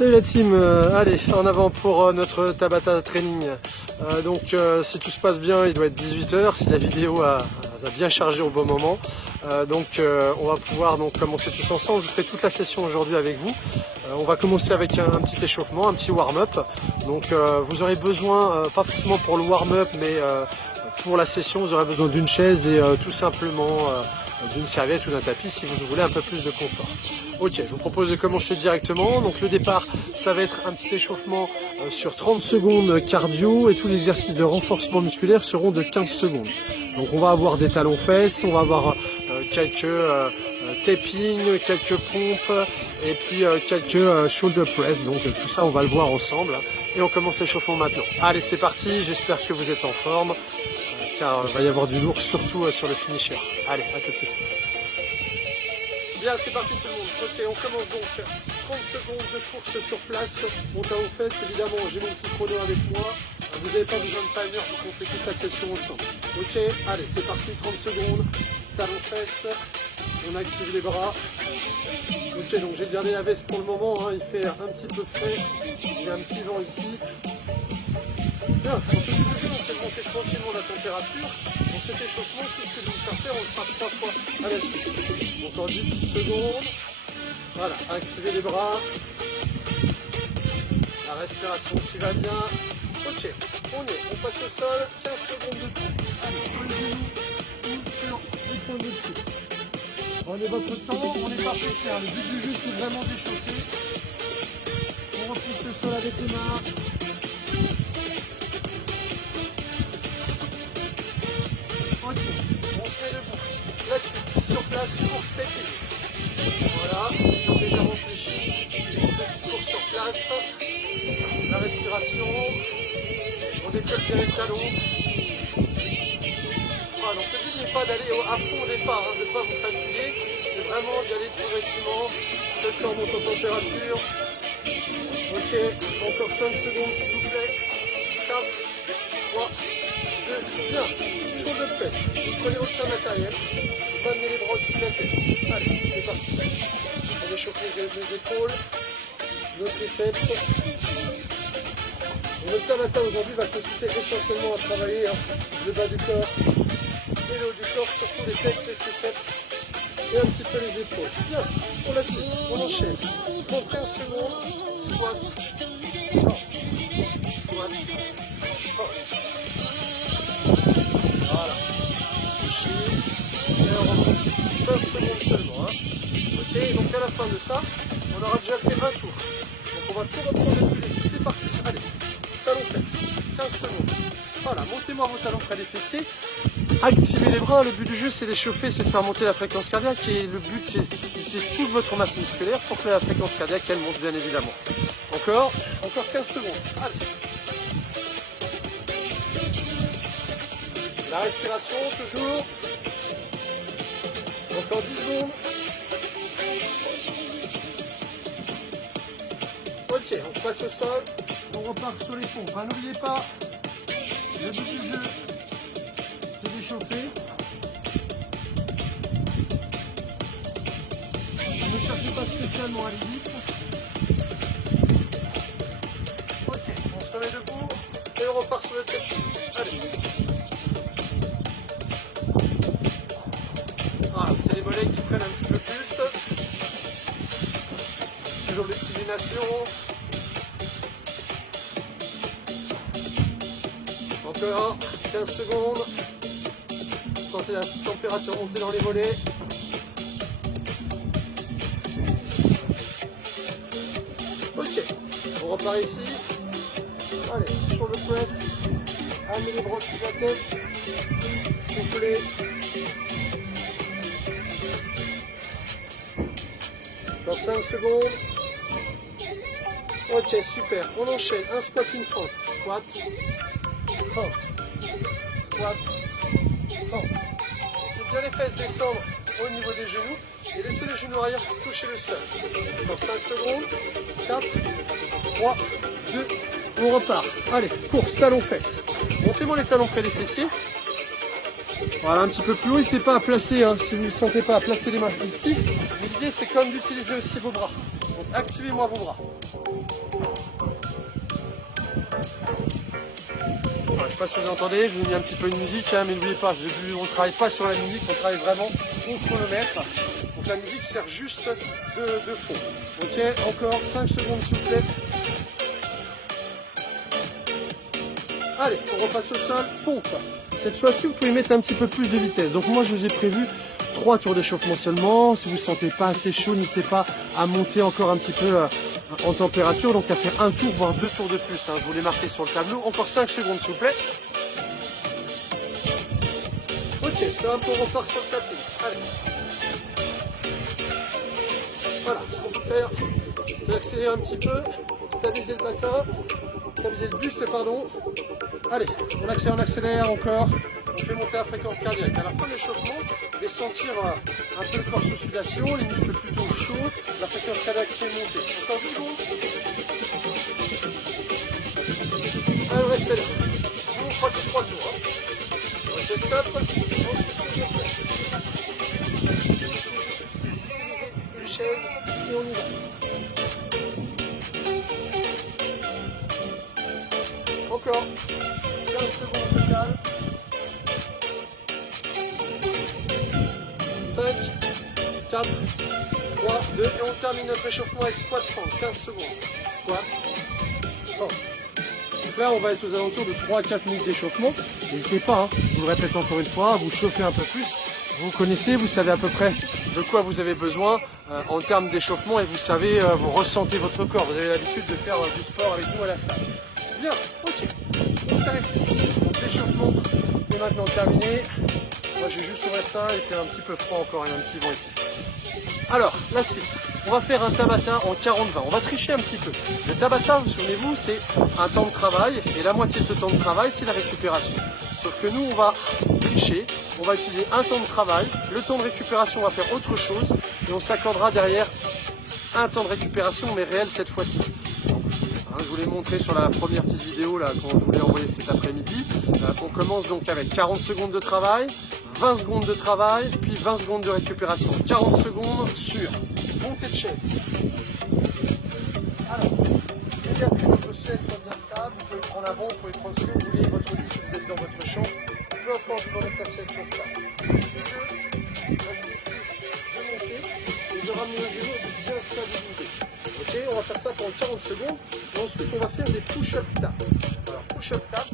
Salut la team, allez en avant pour notre Tabata training. Si tout se passe bien, il doit être 18 h si la vidéo a bien chargé au bon moment. On va pouvoir commencer tous ensemble. Je fais toute la session aujourd'hui avec vous. On va commencer avec un petit échauffement, un petit warm-up. Vous aurez besoin, pas forcément pour le warm-up, mais pour la session, vous aurez besoin d'une chaise et tout simplement d'une serviette ou d'un tapis si vous voulez un peu plus de confort. Ok, je vous propose de commencer directement. Donc le départ, ça va être un petit échauffement sur 30 secondes cardio et tous les exercices de renforcement musculaire seront de 15 secondes. Donc on va avoir des talons fesses, on va avoir quelques tapping, quelques pompes et puis quelques shoulder press. Donc tout ça, on va le voir ensemble. Et on commence l'échauffement maintenant. Allez, c'est parti, j'espère que vous êtes en forme. Car il va y avoir du lourd, surtout sur le finisher. Allez, à tout de suite. Bien, c'est parti tout le monde. Ok, on commence donc 30 secondes de course sur place. Mon talon fesses, évidemment, j'ai mon petit chrono avec moi. Vous n'avez pas besoin de timer pour qu'on fait toute la session ensemble. Ok, allez, c'est parti, 30 secondes. Talon fesses. On active les bras. Ok, donc j'ai gardé la veste pour le moment. Hein, il fait un petit peu frais. Il y a un petit vent ici. Bien, on peut essayer de monter tranquillement la température. Donc cet échauffement, tout ce que je vais vous faire faire, on le fera 3 fois à la suite. Encore 10 petites secondes. Voilà, activez les bras. La respiration qui va bien. Ok, on passe au sol, 15 secondes de coup. Allez, sur les genoux ou sur les points de dessus. Prenez votre temps, on n'est pas pressé. Le but du jeu, c'est vraiment d'échauffer. On repousse le sol avec les mains. Ok, on se met debout. La suite, sur place, course technique. Voilà, les jambes légèrement fléchies. Petite course sur place. La respiration. On décolle bien les talons. Voilà, donc le but n'est pas d'aller à fond au départ, de ne pas vous fatiguer. C'est vraiment d'y aller progressivement. Le corps monte en température. Ok, encore 5 secondes s'il vous plaît. 4, 3, 2, bien. Shoulder press. Vous prenez aucun matériel. Vous ramenez les bras au-dessus de la tête. Allez, c'est parti. On va chauffer les épaules, nos triceps. Notre Tabata aujourd'hui va consister essentiellement à travailler le bas du corps et le haut du corps, surtout les têtes, les triceps et un petit peu les épaules. Bien, pour la suite, on enchaîne. Pour 15 secondes, squat, squat, voilà. Et on reprend 15 secondes seulement. Ok, donc à la fin de ça, on aura déjà fait un tour. Donc on va tout reprendre depuis le début. C'est parti, allez. Talons fesses, 15 secondes. Voilà, montez-moi vos talons près des fessiers. Activez les bras. Le but du jeu, c'est d'échauffer, c'est de faire monter la fréquence cardiaque. Et le but, c'est d'utiliser toute votre masse musculaire pour que la fréquence cardiaque, elle monte bien évidemment. Encore 15 secondes. Allez. La respiration, toujours. Encore 10 secondes. Ok, on passe au sol. On repart sur les pompes. N'oubliez pas, le but du jeu, c'est d'échauffer. Ne cherchez pas spécialement à aller vite. Ok, on se remet debout et on repart sur le tapis. Allez. Voilà, c'est les mollets qui prennent un petit peu plus. Toujours l'oxygénation. Encore 15 secondes. Sentez la température monter dans les mollets. Ok, on repart ici. Allez, shoulder press. Amenez les bras au-dessus de la tête. Soufflez. Encore 5 secondes. Ok, super. On enchaîne. Un squat, une fente. Squat. Fente. Squat. Fente. C'est bien les fesses descendre au niveau des genoux et laissez les genoux arrière toucher le sol. Encore 5 secondes. 4, 3, 2, on repart. Allez, course, talons fesses. Montez-moi les talons près des fessiers. Voilà, un petit peu plus haut, n'hésitez pas à placer, si vous ne sentez pas, à placer les mains ici. L'idée, c'est quand même d'utiliser aussi vos bras. Donc activez-moi vos bras. Voilà, je ne sais pas si vous entendez, je vous ai mis un petit peu de musique, hein, mais n'oubliez pas, on ne travaille pas sur la musique, on travaille vraiment au chronomètre. Donc la musique sert juste de fond. Ok, encore 5 secondes s'il vous plaît. Allez, on repasse au sol, pompe. Cette fois-ci, vous pouvez mettre un petit peu plus de vitesse. Donc moi, je vous ai prévu 3 tours d'échauffement seulement. Si vous ne vous sentez pas assez chaud, n'hésitez pas à monter encore un petit peu en température. Donc à faire un tour, voire 2 tours de plus. Hein. Je vous l'ai marqué sur le tableau. Encore 5 secondes, s'il vous plaît. Ok, stop, on repart sur le tapis. Allez. Voilà, ce qu'on peut faire, c'est accélérer un petit peu, stabiliser le bassin, stabiliser le buste, pardon. Allez, on accélère encore. On fait monter la fréquence cardiaque. À la fin de l'échauffement, vous allez sentir un peu le corps sous sudation, les muscles plutôt chauds, la fréquence cardiaque qui est montée. Encore 10 secondes. Allez, on accélère. On fera que 3 tours. Hein. Ok, stop. Une chaise et on y va. Encore 15 secondes total. 5, 4, 3, 2, et on termine notre échauffement avec squat fente, 15 secondes. Squat, fente. Donc là, on va être aux alentours de 3 à 4 minutes d'échauffement. N'hésitez pas, hein, je vous le répète encore une fois, à vous chauffer un peu plus. Vous connaissez, vous savez à peu près de quoi vous avez besoin en termes d'échauffement et vous savez, vous ressentez votre corps. Vous avez l'habitude de faire du sport avec nous à la salle. Bien, ok. On s'arrête ici. Donc l'échauffement est maintenant terminé. Moi j'ai juste ouvert ça, il fait un petit peu froid encore, il y a un petit vent ici. Alors, la suite, on va faire un Tabata en 40-20, on va tricher un petit peu. Le Tabata, vous souvenez-vous, c'est un temps de travail, et la moitié de ce temps de travail, c'est la récupération. Sauf que nous, on va tricher, on va utiliser un temps de travail, le temps de récupération, on va faire autre chose, et on s'accordera derrière un temps de récupération, mais réel cette fois-ci. Je vous l'ai montré sur la première petite vidéo là, quand je vous l'ai envoyé cet après-midi. On commence donc avec 40 secondes de travail, 20 secondes de travail, puis 20 secondes de récupération. 40 secondes sur montée de chaise. Alors, veillez à ce que votre chaise soit bien stable. Vous pouvez prendre avant, vous pouvez prendre ce que vous voulez, votre lit si vous êtes dans votre chambre. Peu importe, vous voulez que la chaise soit stable. Le but ici de monter et de ramener le genou et de bien stabiliser. Ok, on va faire ça pendant 40 secondes et ensuite on va faire des push-up tap. Alors push-up tap,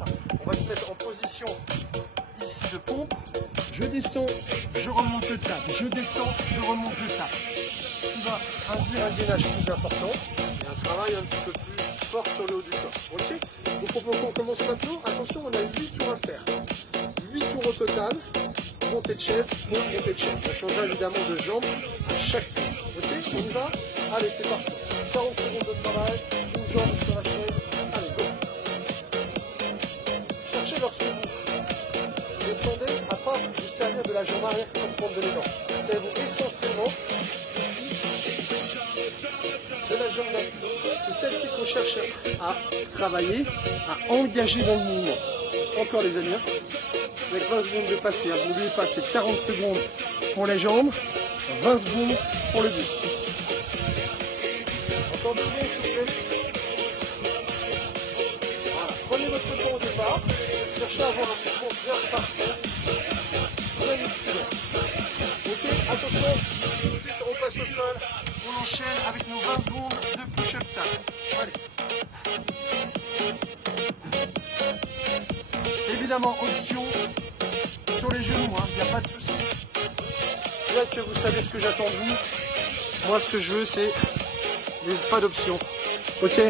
on va se mettre en position ici de pompe. Je descends, je remonte, je tape. Je descends, je remonte, je tape. Ce qui va induire un gainage plus important et un travail un petit peu plus fort sur le haut du corps. Ok, je vous propose qu'on commence maintenant. Attention, on a 8 tours à faire. 8 tours au total. Montée de chaise, montée de chaise. On changera évidemment de jambe à chaque tour. Ok, on y va. Allez, c'est parti. 40 secondes de travail, une jambe sur la chaise. Allez, go. Cherchez lorsque vous descendez, à pas vous servir de la jambe arrière pour prendre de l'élan. Servez-vous essentiellement de la jambe d'appui. C'est celle-ci qu'on cherche à travailler, à engager dans le mouvement. Encore les amis. Avec 20 secondes de passer. N'oubliez pas, c'est 40 secondes pour les jambes, 20 secondes pour le buste. Encore 2 secondes, s'il vous plaît. Voilà. Prenez votre temps au départ. Cherchez à avoir un mouvement bien parfait, bien musculaire. Ok, attention. Ensuite, on passe au sol. On enchaîne avec nos 20 secondes de push-up tap. Allez. Évidemment, option sur les genoux, il n'y a pas de souci. Bien que vous savez ce que j'attends de vous, moi ce que je veux c'est pas d'option. Ok,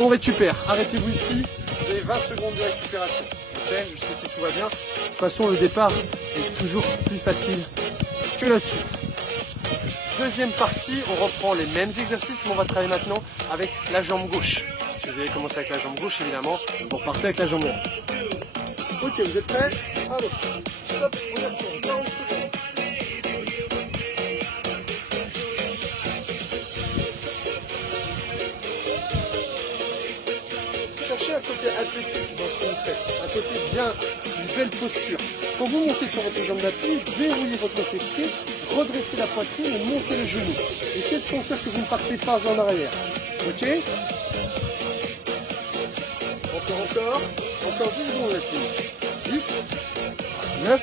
on récupère. Arrêtez-vous ici, vous avez 20 secondes de récupération. Ok, jusqu'ici tout va bien. De toute façon, le départ est toujours plus facile que la suite. Deuxième partie, on reprend les mêmes exercices, mais on va travailler maintenant avec la jambe gauche. Si vous avez commencé avec la jambe gauche, évidemment, vous repartez avec la jambe droite. Ok, vous êtes prêts? Allez, stop, on y retourne, 40 secondes. Cherchez un côté athlétique dans ce qu'on fait, un côté bien, une belle posture. Quand vous montez sur votre jambe d'appui, verrouillez votre fessier, redressez la poitrine et montez le genou. Essayez de sentir que vous ne partez pas en arrière. Ok? Encore 10 secondes la team. 10, 9,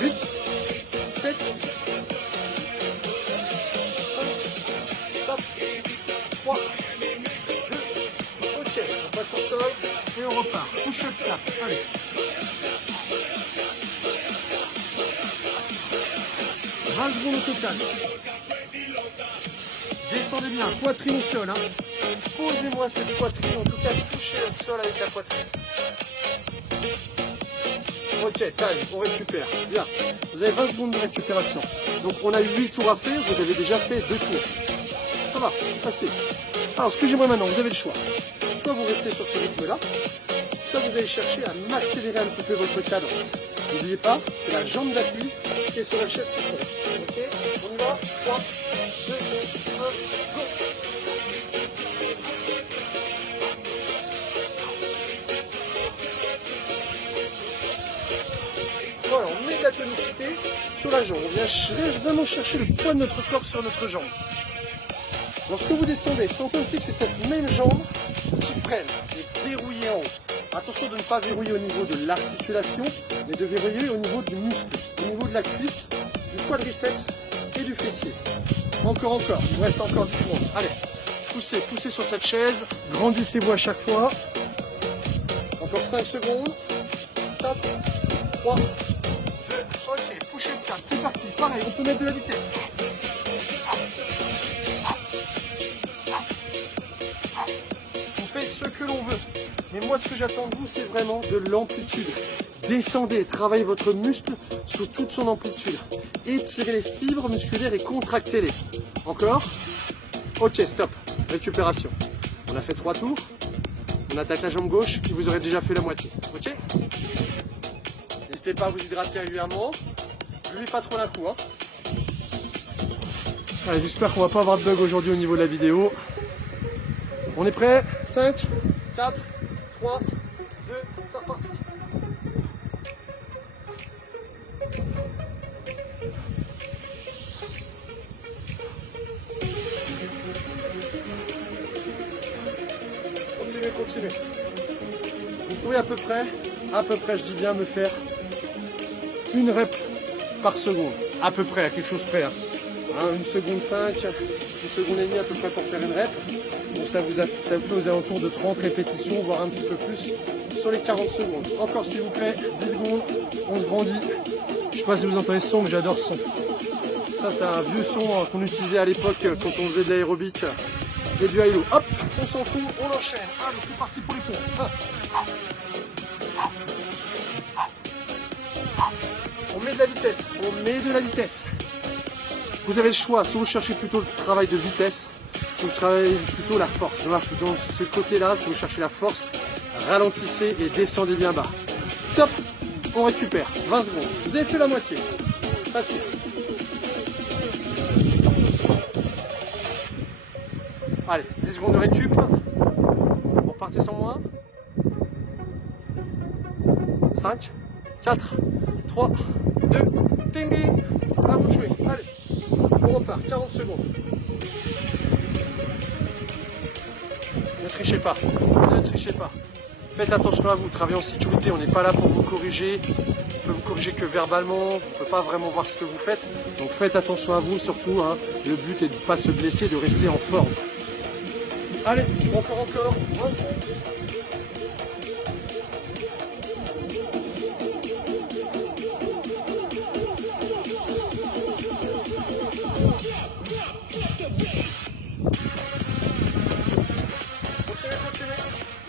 8, 7, 6, 5, 4, 3, 2, ok, on passe au sol et on repart. Push-up clap, allez. Secondes au total. Descendez bien, poitrine au sol. Hein. Posez-moi cette poitrine, en tout cas touchez le sol avec la poitrine. Ok, time, on récupère. Bien, vous avez 20 secondes de récupération. Donc on a eu 8 tours à faire, vous avez déjà fait 2 tours. Ça va, facile. Alors ce que j'aimerais maintenant, vous avez le choix. Soit vous restez sur ce rythme-là, soit vous allez chercher à m'accélérer un petit peu votre cadence. N'oubliez pas, c'est la jambe d'appui qui est sur la chaise qui compte. Ok, on y va. 3, 2, 1, go. Voilà, on met de la tonicité sur la jambe. On vient vraiment chercher le poids de notre corps sur notre jambe. Lorsque vous descendez, sentez aussi que c'est cette même jambe qui freine et verrouillée en haut. Attention de ne pas verrouiller au niveau de l'articulation, mais de verrouiller au niveau du muscle, au niveau de la cuisse, du quadriceps et du fessier. Encore, il vous reste encore 10 secondes. Allez, poussez sur cette chaise, grandissez-vous à chaque fois. Encore 5 secondes. 4, 3, 2, ok, push up 4, c'est parti. Pareil, on peut mettre de la vitesse. On fait ce que l'on veut. Mais moi, ce que j'attends de vous, c'est vraiment de l'amplitude. Descendez, travaillez votre muscle sous toute son amplitude. Étirez les fibres musculaires et contractez-les. Encore. Ok, stop. Récupération. On a fait 3 tours. On attaque la jambe gauche et vous aurez déjà fait la moitié. Ok? N'hésitez pas à vous hydrater régulièrement. Ne buvez pas trop d'un coup. Hein. Allez, j'espère qu'on va pas avoir de bug aujourd'hui au niveau de la vidéo. On est prêt? 5, 4, 3, 2, c'est reparti. Continuez. Vous pouvez à peu près, je dis bien, me faire une rep par seconde. À peu près, à quelque chose près. Hein. 1 seconde 5, 1 seconde et demie à peu près pour faire une rep. Donc ça vous fait aux alentours de 30 répétitions, voire un petit peu plus sur les 40 secondes. Encore s'il vous plaît, 10 secondes, on se grandit. Je ne sais pas si vous entendez ce son, mais j'adore ce son. Ça c'est un vieux son qu'on utilisait à l'époque quand on faisait de l'aérobic et du high-low. Hop, on s'en fout, on enchaîne. Allez, c'est parti pour les pompes. On met de la vitesse, Vous avez le choix, si vous cherchez plutôt le travail de vitesse, si vous travaillez plutôt la force. Dans ce côté-là, si vous cherchez la force, ralentissez et descendez bien bas. Stop, on récupère, 20 secondes. Vous avez fait la moitié. Facile. Allez, 10 secondes de récup. Vous repartez sans moi. 5, 4, 3, 2, ding ding. À vous de jouer. Allez, on repart, 40 secondes. Ne trichez pas, ne trichez pas. Faites attention à vous, travaillez en sécurité, on n'est pas là pour vous corriger. On peut vous corriger que verbalement, on ne peut pas vraiment voir ce que vous faites. Donc faites attention à vous, surtout, hein, le but est de ne pas se blesser, de rester en forme. Allez, encore. Continuez.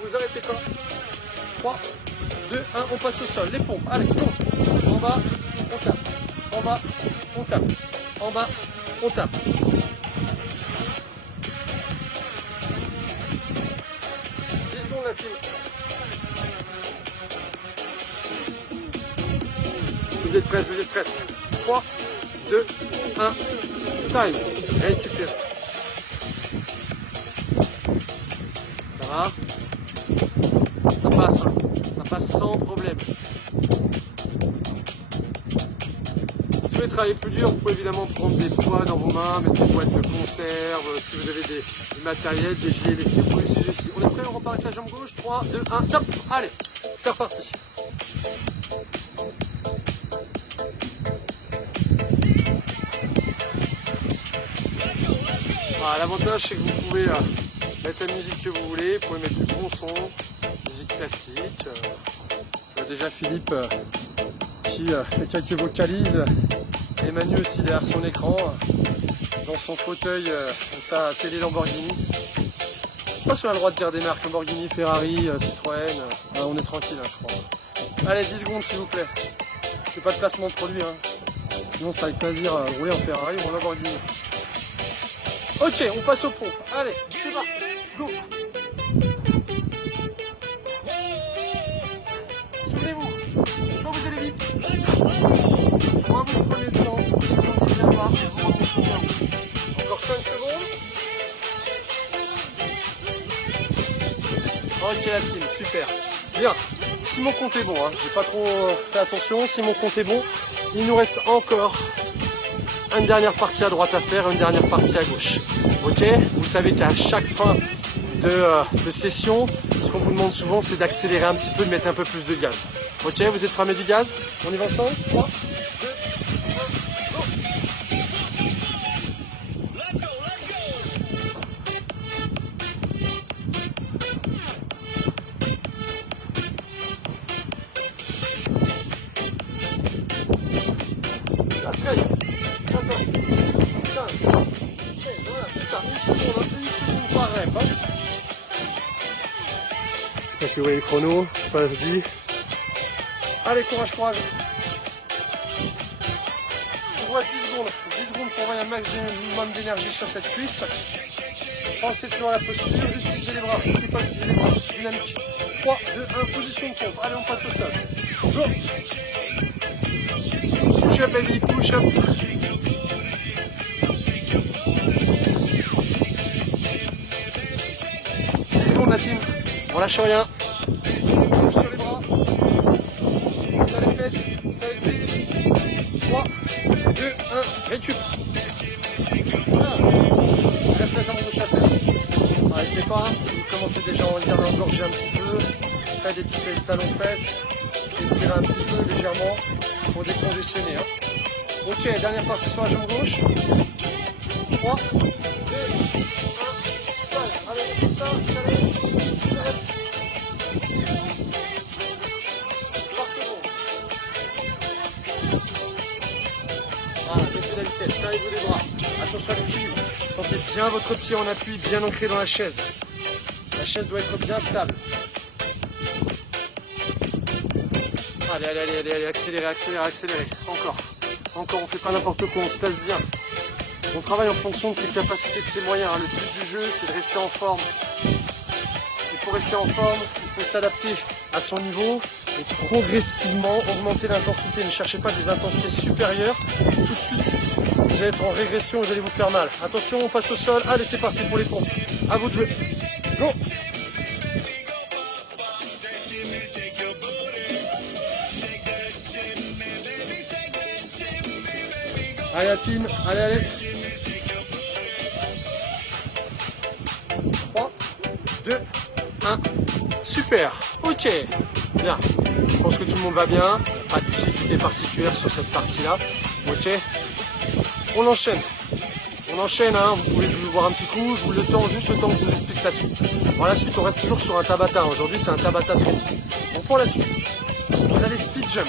Vous arrêtez quand? 3, 2, 1, on passe au sol. Les pompes, allez, pompe. En bas, on tape. En bas, on tape. En bas, on tape. La team. Vous êtes prêts. 3, 2, 1, time. Récupérez. Ça va? Ça passe sans problème. travail est plus dur, vous pouvez évidemment prendre des poids dans vos mains, mettre des boîtes de conserve, si vous avez du matériel, des gilets, des vous pouvez utiliser ici. On est prêt, on repart avec la jambe gauche, 3, 2, 1, top. Allez, c'est reparti. Ah, l'avantage c'est que vous pouvez mettre la musique que vous voulez, vous pouvez mettre du bon son, musique classique. On a déjà Philippe qui fait quelques vocalises, et Manu aussi derrière son écran, dans son fauteuil, sa télé Lamborghini. Je sais pas si on a le droit de dire des marques, Lamborghini, Ferrari, Citroën, on est tranquille je crois. Allez, 10 secondes s'il vous plaît. C'est pas de placement de produit, sinon ça va être plaisir à rouler en Ferrari ou en Lamborghini. Ok, on passe aux pompes. Allez, c'est parti. Go. Souvenez-vous, soit vous allez vite, soit vous prenez le temps, vous descendez bien bas, vous remontez bien haut. Encore 5 secondes. Ok la team, super. Bien, si mon compte est bon, j'ai pas trop fait attention, si mon compte est bon, il nous reste encore une dernière partie à droite à faire, une dernière partie à gauche. Ok, vous savez qu'à chaque fin de session, ce qu'on vous demande souvent, c'est d'accélérer un petit peu, de mettre un peu plus de gaz. Ok, vous êtes prêts à mettre du gaz? On y va ensemble? 3, 2, 1, go! La 13, 14, 15, 16, voilà, c'est ça, une seconde par rep. Je sais pas si vous voyez le chrono, pas dit. Allez, courage, courage. Je vois 10 secondes pour envoyer un maximum d'énergie sur cette cuisse. Pensez toujours à la posture, utilisez les bras, n'oubliez pas d'utiliser les bras, dynamique. 3, 2, 1, position de pompe. Allez, on passe au sol. Go! Push up, baby, push up. Seconde la team, on lâche rien. Bouge sur les bras, ça les fesses, ça les cuisses. 3, 2, 1, récup. Voilà. Reste la jambe gauche à faire. N'arrêtez pas, si vous commencez déjà à enlever l'engorger un petit peu, faites des petits talons fesses, étirez un petit peu légèrement pour décongestionner. Ok, dernière partie sur la jambe gauche. 3, 2, 1, allez, on fait ça, allez, arrête. Voilà, mettez la vitesse, serrez-vous les bras, attention à l'équilibre, sentez bien votre pied en appui, bien ancré dans la chaise. La chaise doit être bien stable. Allez, allez, allez, allez, accélérez, accélérez, accélérez, encore, on ne fait pas n'importe quoi, on se place bien. On travaille en fonction de ses capacités, de ses moyens. Le but du jeu, c'est de rester en forme. Et pour rester en forme, il faut s'adapter à son niveau et progressivement augmenter l'intensité. Ne cherchez pas des intensités supérieures. Tout de suite, vous allez être en régression, vous allez vous faire mal. Attention, on passe au sol. Allez, c'est parti pour les pompes. À vous de jouer. Go! Allez la team, allez, allez. 3, 2, 1, super, ok, bien, je pense que tout le monde va bien, pas de difficulté particulière sur cette partie-là, ok, on enchaîne, vous pouvez voir un petit coup, je vous le temps, juste le temps que je vous explique la suite. Bon, la suite, on reste toujours sur un Tabata, aujourd'hui c'est un Tabata training. Bon, pour la suite, vous avez speed jump,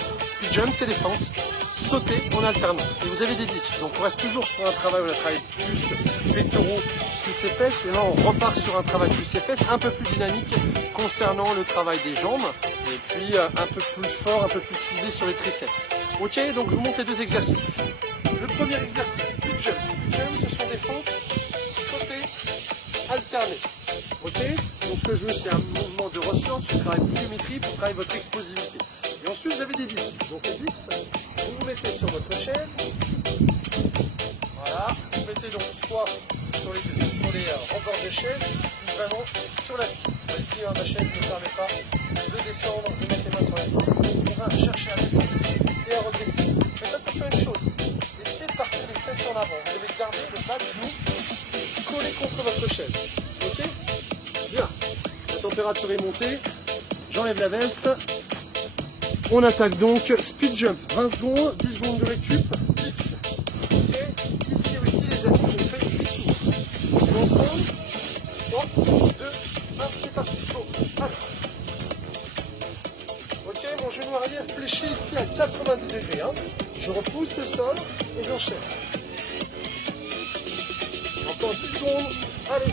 c'est les fentes, sauter en alternance. Et vous avez des dips. Donc on reste toujours sur un travail où on a travaillé plus pectoraux, plus ses fesses. Et là on repart sur un travail plus ses fesses, un peu plus dynamique concernant le travail des jambes. Et puis un peu plus fort, un peu plus ciblé sur les triceps. Ok, donc je vous montre les deux exercices. Le premier exercice, speed jump. Speed jump, ce sont des fentes sautées, alternées. Ok, donc ce que je veux, c'est un mouvement de ressort, je travaille pliométrie pour travailler votre explosivité. Et ensuite, vous avez des dips. Donc les dips, vous vous mettez sur votre chaise. Voilà, vous mettez donc soit sur les rembords de chaise, ou vraiment sur l'assise. Ici, ma chaise ne permet pas de descendre, de mettre les mains sur l'assise. Donc on va chercher à descendre ici et à redresser. Faites attention à une chose, les fesses en avant. Vous devez garder le bas du dos collé contre votre chaise. Ok? Bien. La température est montée. J'enlève la veste. On attaque donc speed jump. 20 secondes, 10 secondes de récup. Dips. Ok? Ici aussi les amis, on fait 8 tours. Et ensemble. 3, 2, 1, c'est parti. Go. Allez. Ok, mon genou arrière fléchi ici à 90 degrés. Hein. Je repousse le sol et j'enchaîne. Encore 10 secondes. Allez.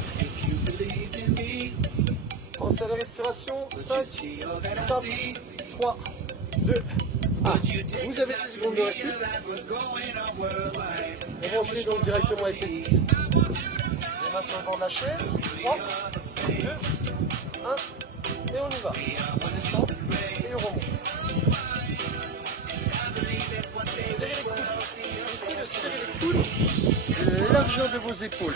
Pensez à la respiration. 5, 4, 3, 2, 1. Vous avez 10 secondes de récup. On va enchaîner donc directement avec les dips. Les mains sur le bord de la chaise. 3, 2, 1. Et on y va. On descend et on remonte. Serrez les coudes. Essayez de serrer les coudes de la largeur de vos épaules.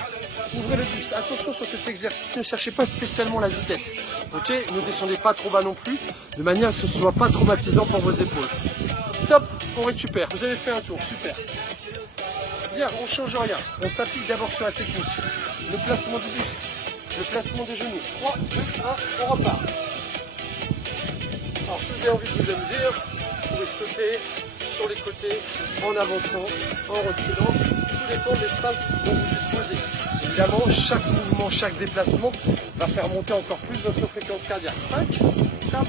Ouvrez le buste. Attention sur cet exercice, ne cherchez pas spécialement la vitesse. Ok, ne descendez pas trop bas non plus, de manière à ce que ce ne soit pas traumatisant pour vos épaules. Stop, on récupère. Vous avez fait un tour, super. Bien, on ne change rien. On s'applique d'abord sur la technique. Le placement du buste, le placement des genoux. 3, 2, 1, on repart. Alors si vous avez envie de vous amuser, vous pouvez sauter sur les côtés, en avançant, en reculant. Tout dépend de l'espace dont vous disposez. Évidemment, chaque mouvement, chaque déplacement va faire monter encore plus votre fréquence cardiaque. 5, 4,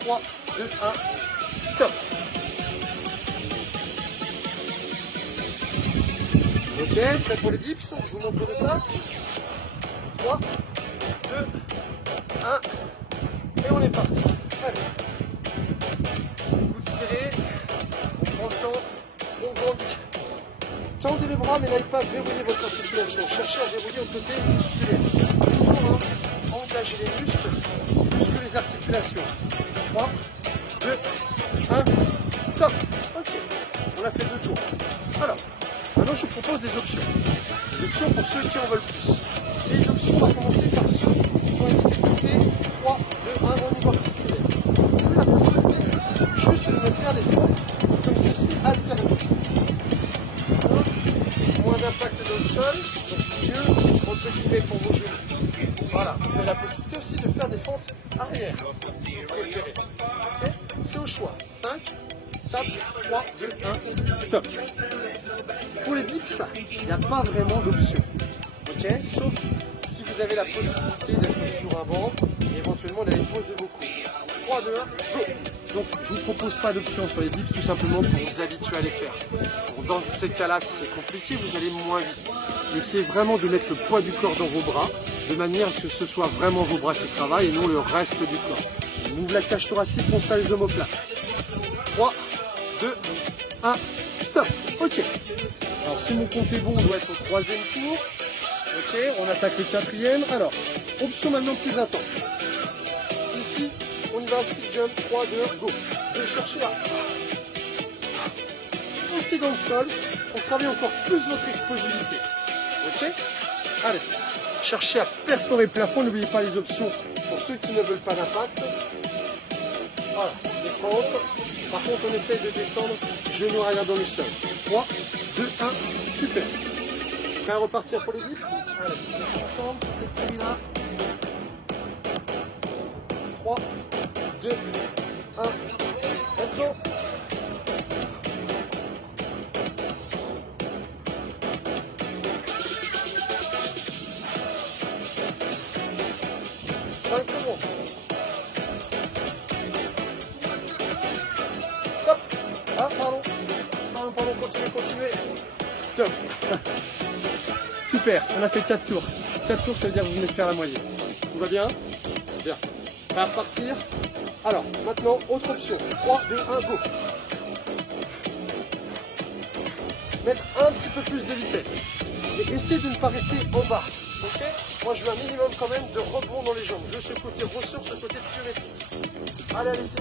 3, 2, 1, stop. Ok, prêt pour les dips, je vous montre le place. 3, 2, 1, et on est parti. Allez. Coude serré, on prend le temps, on grandit. Tendez les bras, mais n'allez pas verrouiller votre articulation. Cherchez à verrouiller au côté musculaire. Toujours engagez les muscles plus que les articulations. 3, 2, 1, top. Ok, on a fait 2 tours. Alors, maintenant je vous propose des options. Des options pour ceux qui en veulent plus. Les options, on va commencer par ceux qui ont une difficulté 3, 2, 1 au niveau articulaire. Vous avez la possibilité juste de faire des fentes comme ceci alternatives. Moins d'impact dans le sol, donc mieux entre guillemets pour vos genoux. Voilà, vous avez la possibilité aussi de faire des fentes arrière, si vous préférez. Okay, c'est au choix. 5, 4, 3, 2, 1, stop. Pour les dips, il n'y a pas vraiment d'option. Okay, sauf si vous avez la possibilité d'être sur un banc et éventuellement d'aller poser vos coudes. 3, 2, 1, go. Donc je ne vous propose pas d'option sur les dips tout simplement pour vous habituer à les faire. Dans ces cas-là, si c'est compliqué, vous allez moins vite. Essayez vraiment de mettre le poids du corps dans vos bras, de manière à ce que ce soit vraiment vos bras qui travaillent et non le reste du corps. On ouvre la cage thoracique, on sert les omoplates. 3, 2, 1, stop. Ok. Alors si mon compte est bon, on doit être au 3e tour. Ok, on attaque le 4e. Alors, option maintenant plus intense. Ici, on y va, speed jump, 3, 2, 1, go. Je vais chercher là. Foncez dans le sol pour travailler encore plus votre explosivité. Ok? Allez, cherchez à perforer le plafond. N'oubliez pas les options pour ceux qui ne veulent pas d'impact. Voilà, c'est contre. Par contre, on essaye de descendre genou arrière dans le sol. 3, 2, 1, super. Prêt à repartir pour les dips? Allez, ensemble sur cette série-là. 3, 2, 1, let's go. Stop. Ah, pardon, continuez. Stop. Super, on a fait 4 tours. 4 tours, ça veut dire que vous venez de faire la moyenne. Tout va bien? Bien. On va repartir. Alors, maintenant, autre option. 3, 2, 1, go. Mettre un petit peu plus de vitesse. Et essayez de ne pas rester en bas. Ok? Moi, je veux un minimum quand même de rebond dans les jambes. Je veux ce côté ressort, ce côté purée. Allez, allez-y.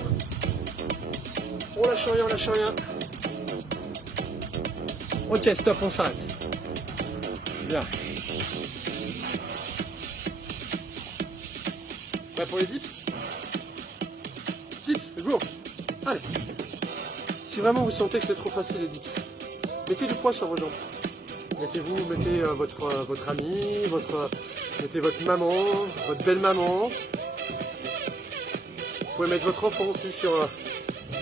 On lâche rien, on lâche rien. Ok, stop, on s'arrête. Bien. Prêt pour les dips? Dips, go. Allez. Si vraiment vous sentez que c'est trop facile les dips, mettez du poids sur vos jambes. Mettez votre ami, mettez votre maman, votre belle-maman. Vous pouvez mettre votre enfant aussi sur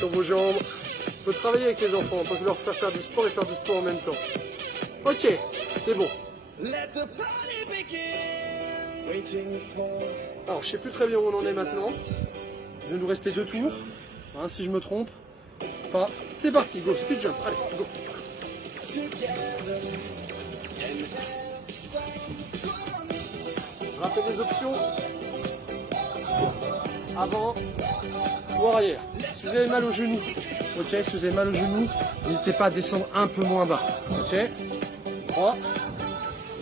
vos jambes. Vous pouvez travailler avec les enfants, on peut leur faire du sport et faire du sport en même temps. Ok, c'est bon. Alors, je sais plus très bien où on en est maintenant. Il va nous rester 2 tours, hein, si je me trompe pas. C'est parti, go, speed jump, allez, go. Rappel des options. Avant ou arrière. Si vous avez mal au genou, ok, si vous avez mal au genou, n'hésitez pas à descendre un peu moins bas. Ok. 3,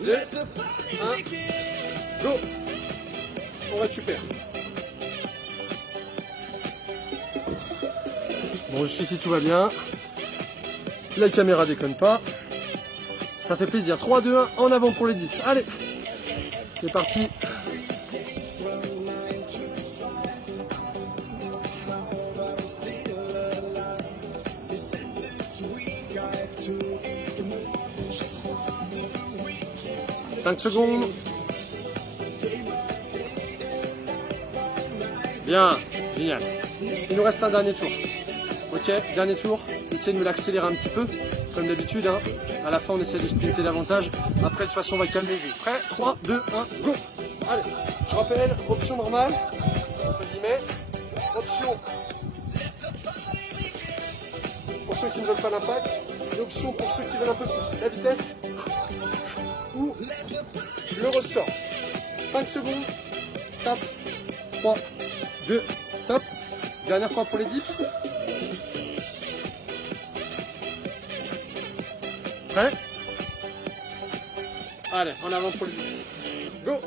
2, 1, go. On récupère. Bon, jusqu'ici tout va bien. La caméra déconne pas. Ça fait plaisir. 3, 2, 1, en avant pour les dips. Allez, c'est parti. « 5 secondes. Bien, génial. Il nous reste un dernier tour. Ok, dernier tour. Essayez de me l'accélérer un petit peu, comme d'habitude. Hein. À la fin, on essaie de sprinter davantage. Après, de toute façon, on va calmer les prêts. 3, 2, 1, go. Allez, je rappelle, option normale, entre guillemets. Option pour ceux qui ne veulent pas l'impact. Et option pour ceux qui veulent un peu plus. La vitesse ou le ressort. 5 secondes. 4, 3, 2, stop. Dernière fois pour les dips. Prêt? Allez, en avant pour les dips. Go!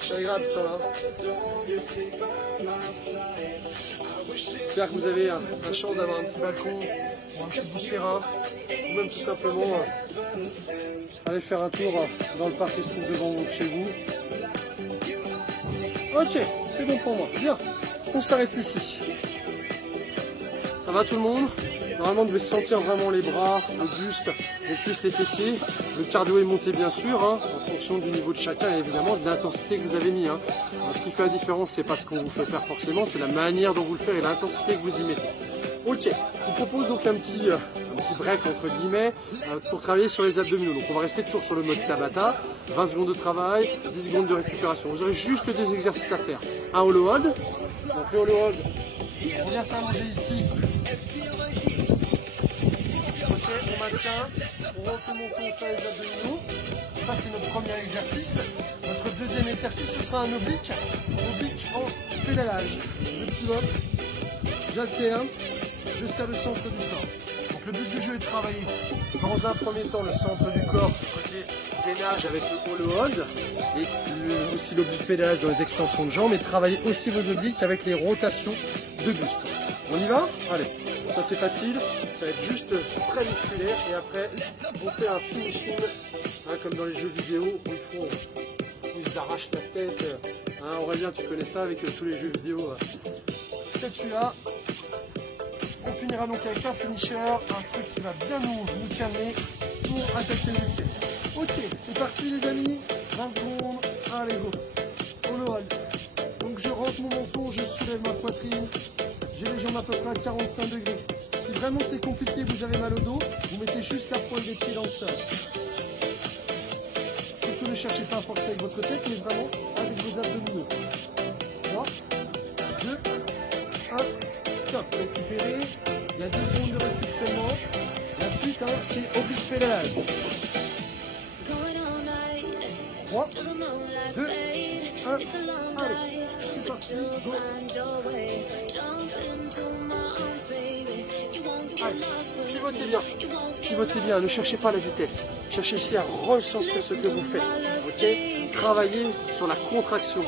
C'est agréable ce temps-là. J'espère que vous avez la chance d'avoir un petit balcon ou un petit bout de terrain, ou même tout simplement aller faire un tour dans le parc qui se trouve devant chez vous. Ok, c'est bon pour moi. Bien, on s'arrête ici. Ça va tout le monde? Normalement, vous devez sentir vraiment les bras, le buste, les cuisses, les fessiers. Le cardio est monté bien sûr, hein, en fonction du niveau de chacun et évidemment de l'intensité que vous avez mis. Hein. Alors, ce qui fait la différence, c'est pas ce qu'on vous fait faire forcément, c'est la manière dont vous le faites et l'intensité que vous y mettez. Ok, je vous propose donc un petit break entre guillemets pour travailler sur les abdominaux. Donc on va rester toujours sur le mode Tabata, 20 secondes de travail, 10 secondes de récupération. Vous aurez juste des exercices à faire. Un hollow hold, donc le hollow hold, on vient s'allonger ici. Ok, on maintient, on rentre le menton sur les abdominaux. Ça c'est notre premier exercice. Notre deuxième exercice ce sera un oblique en pédalage. Le pivote, j'alterne. Je serre le centre du corps. Donc le but du jeu est de travailler dans un premier temps le centre du corps, côté gainage avec le hollow hold et aussi l'oblique pédalage dans les extensions de jambes et travailler aussi vos obliques avec les rotations de buste. On y va? Allez, ça c'est facile, ça va être juste très musculaire et après on fait un finishing hein, comme dans les jeux vidéo où ils arrachent la tête. Hein, Aurélien, tu connais ça avec tous les jeux vidéo que tu as. On finira donc avec un finisher, un truc qui va bien nous calmer pour attaquer le week-end. Ok, c'est parti les amis, 20 secondes, allez go, hollow hold. Donc je rentre mon menton, je soulève ma poitrine, j'ai les jambes à peu près à 45 degrés. Si vraiment c'est compliqué, vous avez mal au dos, vous mettez juste la pointe des pieds dans le sol. Surtout ne cherchez pas à forcer avec votre tête, mais vraiment avec vos abdominaux. 3, 2, 1. Stop, récupérer, il y a 10 secondes de récup seulement. La suite, hein, c'est oblique pédalage. 3, 2, 1, allez, c'est parti, go. Allez, pivotez bien, ne cherchez pas la vitesse. Cherchez ici à ressentir ce que vous faites, ok? Travaillez sur la contraction.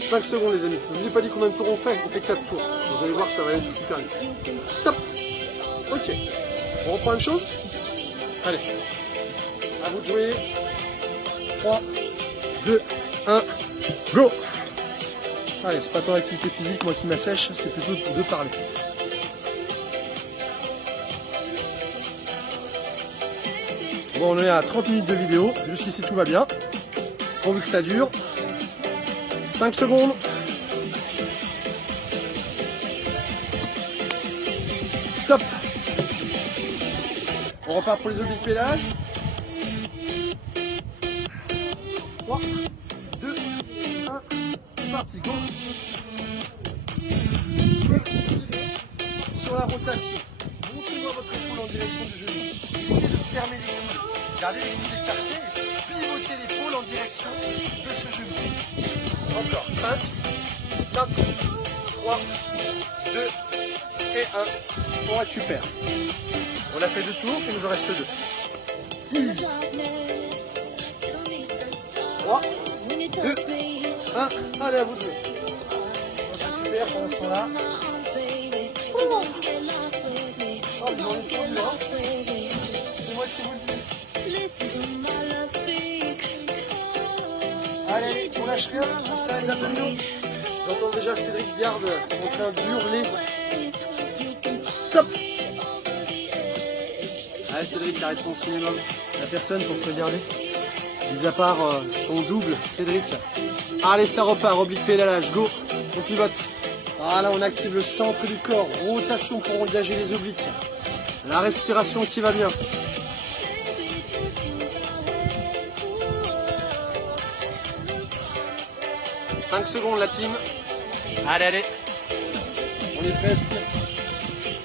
5 secondes les amis, je ne vous ai pas dit combien de tours on fait 4 tours. Vous allez voir que ça va être super vite. Stop. Ok, on reprend une chose. Allez, à vous de jouer. 3, 2, 1, go. Allez, c'est pas tant l'activité physique moi qui m'assèche, c'est plutôt de parler. Bon, on est à 30 minutes de vidéo. Jusqu'ici, tout va bien. Pourvu que ça dure. 5 secondes. Stop. On repart pour les obliques pédales. 3, 2, 1, c'est parti, go. Sur la rotation, montez-moi votre épaule en direction du genou. Évitez de fermer les coudes. Gardez les coudes écartés et pivotez l'épaule en direction de ce genou. Encore 5, 4, 3, 2 et 1. On récupère. On a fait 2 tours, il nous en reste 2. Easy. 3, 2, 1. Allez, à vous de jouer. On récupère pendant ce temps-là. Oh, ils ont les sons, hein. C'est moi qui vous le dis. Allez, on lâche rien, on serre les abdominaux. J'entends déjà Cédric Garde en train d'hurler. Stop. Allez Cédric, arrête ton cinéma. Il n'y a personne pour te regarder. Mis à part ton double, Cédric. Allez, ça repart, oblique pédalage, go. On pivote. Voilà, on active le centre du corps. Rotation pour engager les obliques. La respiration qui va bien. « 5 secondes la team. Allez, allez. On est presque.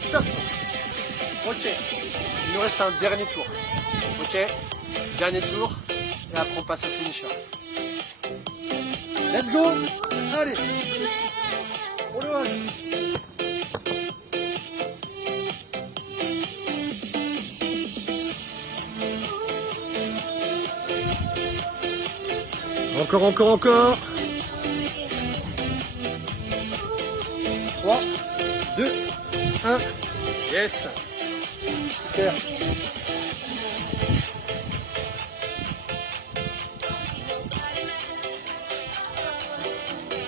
Stop. Ok. Il nous reste un dernier tour. Ok. Dernier tour. Et après on passe au finisher. Let's go. Allez. On le voit. Encore, encore, encore. 3, 2, 1. Yes. Super.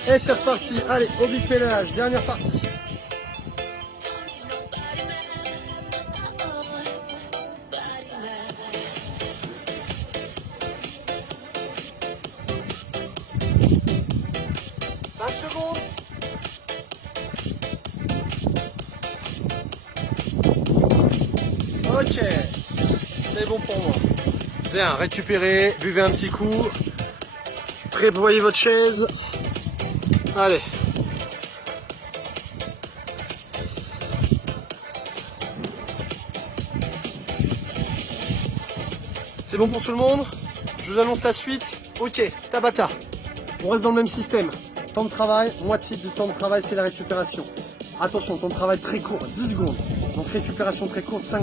Et c'est reparti. Allez, oblique pédalage, dernière partie. Ok, c'est bon pour moi. Bien, récupérez, buvez un petit coup, prévoyez votre chaise. Allez. C'est bon pour tout le monde? Je vous annonce la suite. Ok, Tabata. On reste dans le même système. Temps de travail, moitié du temps de travail, c'est la récupération. Attention, temps de travail très court, 10 secondes. Donc récupération très courte, 5